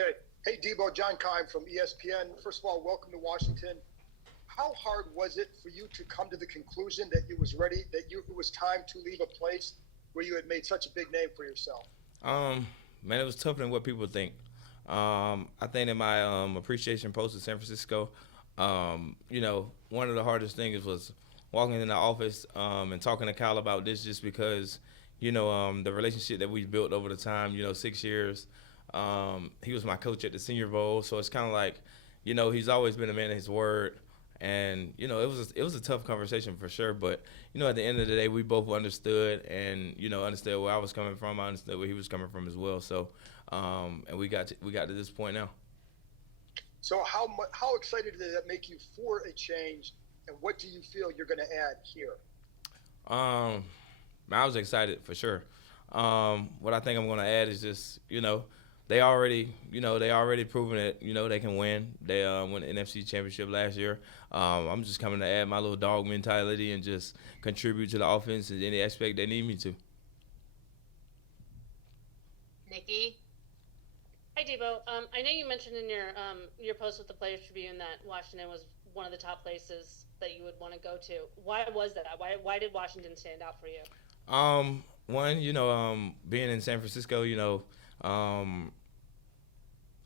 Okay. Hey, Deebo, John Kime from ESPN. First of all, welcome to Washington. How hard was it for you to come to the conclusion that you was ready, it was time to leave a place where you had made such a big name for yourself? Man, it was tougher than what people think. I think in my appreciation post in San Francisco, one of the hardest things was walking in the office and talking to Kyle about this, just because, the relationship that we built over the time, 6 years. He was my coach at the Senior Bowl, so it's kind of like, he's always been a man of his word. And it was a tough conversation for sure, but at the end of the day, we both understood, and understood where I was coming from. I understood where he was coming from as well. So, and we got to this point now. So how excited did that make you for a change, and what do you feel you're going to add here? Um, I was excited for sure. What I think I'm going to add is just they already proven that they can win. They won the NFC Championship last year. I'm just coming to add my little dog mentality and just contribute to the offense in any aspect they need me to. Nikki? Hi, Deebo. I know you mentioned in your post with the Players Tribune that Washington was one of the top places that you would want to go to. Why was that? Why did Washington stand out for you? One, being in San Francisco, um,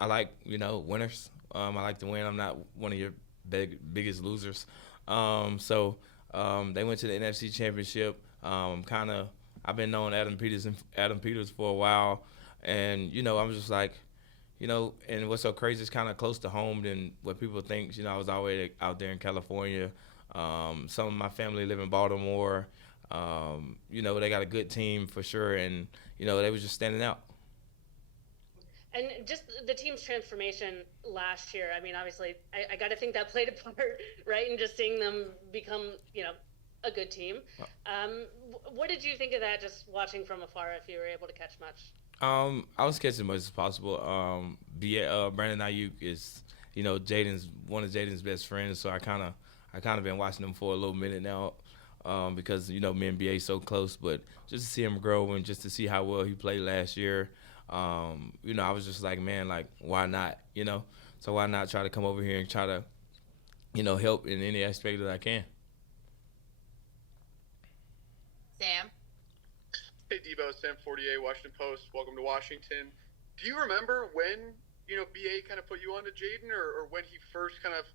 I like winners. I like to win. I'm not one of your biggest losers. They went to the NFC Championship. Kind of, I've been knowing Adam Peters for a while, and I'm just like, and what's so crazy is kind of close to home than what people think. I was always out there in California. Some of my family live in Baltimore. They got a good team for sure, and they was just standing out. And just the team's transformation last year. I mean, obviously, I got to think that played a part, right? And just seeing them become, a good team. What did you think of that? Just watching from afar, if you were able to catch much. I was catching as much as possible. Brandon Ayuk is, Jaden's one of Jaden's best friends, so I kind of been watching him for a little minute now, because me and BA so close. But just to see him grow and just to see how well he played last year, I was just like, man, like why not, So why not try to come over here and try to, help in any aspect that I can. Sam? Hey, Deebo, Sam 48, Washington Post. Welcome to Washington. Do you remember when, BA kind of put you on to Jaden, or when he first kind of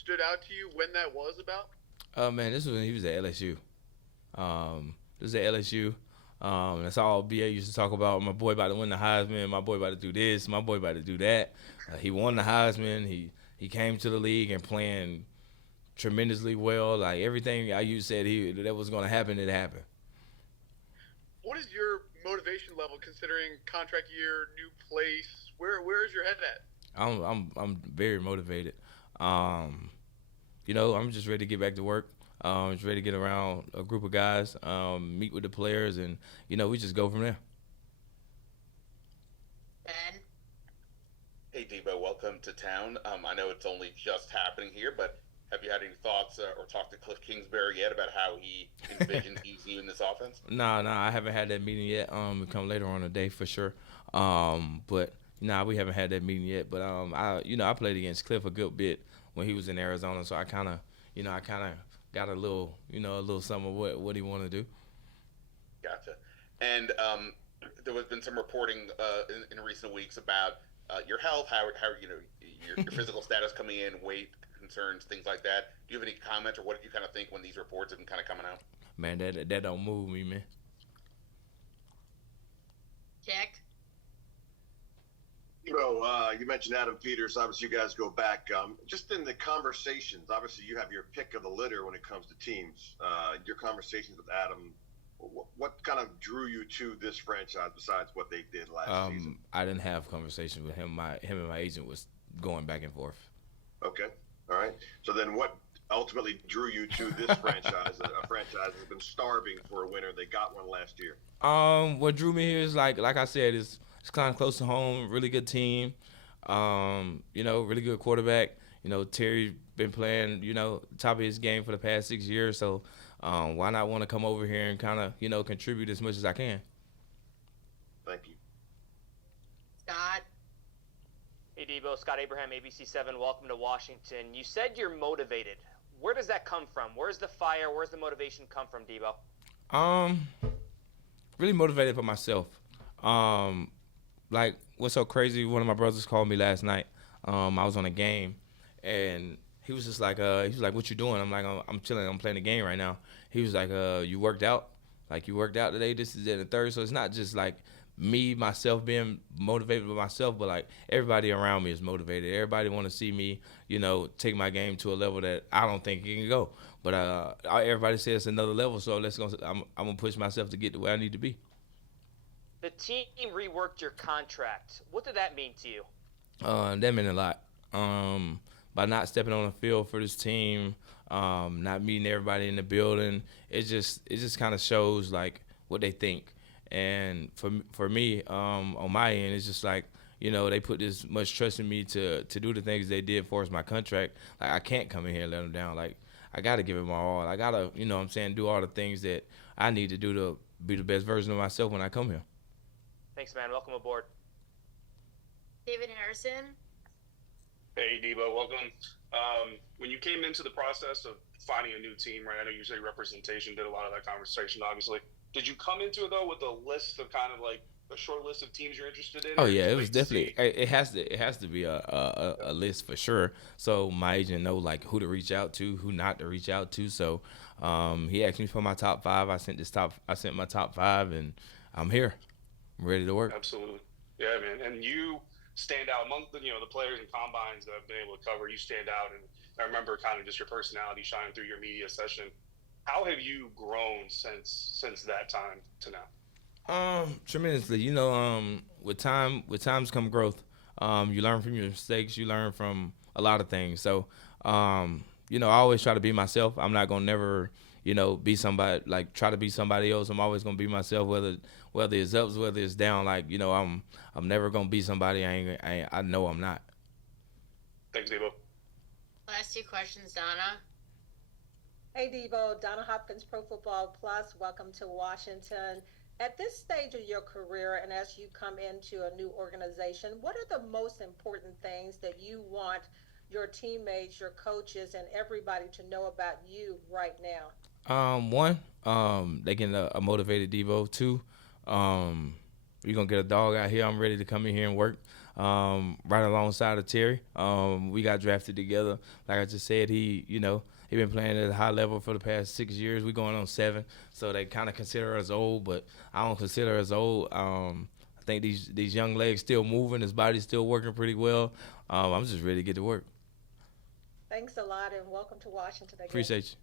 stood out to you, when that was about? Man, this was when he was at LSU. This was at LSU. That's all BA used to talk about. My boy about to win the Heisman. My boy about to do this. My boy about to do that. He won the Heisman. He came to the league and playing tremendously well. Like everything IU said that was going to happen, it happened. What is your motivation level considering contract year, new place? Where is your head at? I'm very motivated. I'm just ready to get back to work. Just ready to get around a group of guys, meet with the players, and we just go from there. Ben? Hey, Deebo, welcome to town. I know it's only just happening here, but have you had any thoughts or talked to Cliff Kingsbury yet about how he envisions you in this offense? Nah, I haven't had that meeting yet. It'll come later on today for sure. But we haven't had that meeting yet. But I played against Cliff a good bit when he was in Arizona, so I kind of got a little something of what he want to do. Gotcha. And there has been some reporting in recent weeks about your health, how your physical status coming in, weight concerns, things like that. Do you have any comments, or what did you kind of think when these reports have been kind of coming out? Man, that don't move me, man. Check. You mentioned Adam Peters. Obviously, you guys go back. Just in the conversations, obviously, you have your pick of the litter when it comes to teams. Your conversations with Adam, what kind of drew you to this franchise besides what they did last season? I didn't have conversations with him. Him and my agent was going back and forth. Okay. All right. So then what ultimately drew you to this franchise, a franchise that's been starving for a winner? They got one last year. What drew me here is like I said, it's kind of close to home, really good team, really good quarterback. Terry been playing, top of his game for the past 6 years, so why not want to come over here and kind of, contribute as much as I can. Thank you. Scott? Hey, Deebo. Scott Abraham, ABC7. Welcome to Washington. You said you're motivated. Where does that come from? Where's the fire? Where's the motivation come from, Deebo? Really motivated for myself. Like, what's so crazy? One of my brothers called me last night. I was on a game, and he was just like, what you doing? I'm like, I'm chilling. I'm playing the game right now. He was like, you worked out? Like, you worked out today? This is the third. So it's not just like me, myself being motivated by myself, but like everybody around me is motivated. Everybody want to see me, take my game to a level that I don't think it can go. But everybody says it's another level, so I'm gonna push myself to get to where I need to be. The team reworked your contract. What did that mean to you? That meant a lot. By not stepping on the field for this team, not meeting everybody in the building, it just kind of shows like what they think. And for me, on my end, it's just like, they put this much trust in me to do the things they did for us, my contract. Like, I can't come in here and let them down. Like, I got to give it my all. I got to, do all the things that I need to do to be the best version of myself when I come here. Thanks, man. Welcome aboard. David Harrison. Hey, Deebo, welcome. When you came into the process of finding a new team, right, I know you say representation did a lot of that conversation, obviously. Did you come into it, though, with a list of kind of like a short list of teams you're interested in? Oh, yeah, it was definitely – it has to be a list for sure. So my agent know, like, who to reach out to, who not to reach out to. So he asked me for my top 5. I sent my top 5, and I'm here. I'm ready to work. Absolutely. Yeah, man. And you stand out among the players and combines that I've been able to cover. You stand out, and I remember kind of just your personality shining through your media session. How have you grown since that time to now? Tremendously. With times come growth. You learn from your mistakes. You learn from a lot of things. So, I always try to be myself. I'm not gonna never, be somebody, like, try to be somebody else. I'm always gonna be myself, whether it's ups, whether it's down. Like, I'm never gonna be somebody I know I'm not. Thanks, Deebo. Last 2 questions, Donna. Hey, Deebo. Donna Hopkins, Pro Football Plus. Welcome to Washington. At this stage of your career, and as you come into a new organization, what are the most important things that you want your teammates, your coaches, and everybody to know about you right now? One, they getting a motivated Deebo. 2, you're going to get a dog out here. I'm ready to come in here and work right alongside of Terry. We got drafted together. Like I just said, he been playing at a high level for the past 6 years. We're going on 7, so they kind of consider us old, but I don't consider us old. I think these young legs still moving. His body's still working pretty well. I'm just ready to get to work. Thanks a lot, and welcome to Washington again. Appreciate you.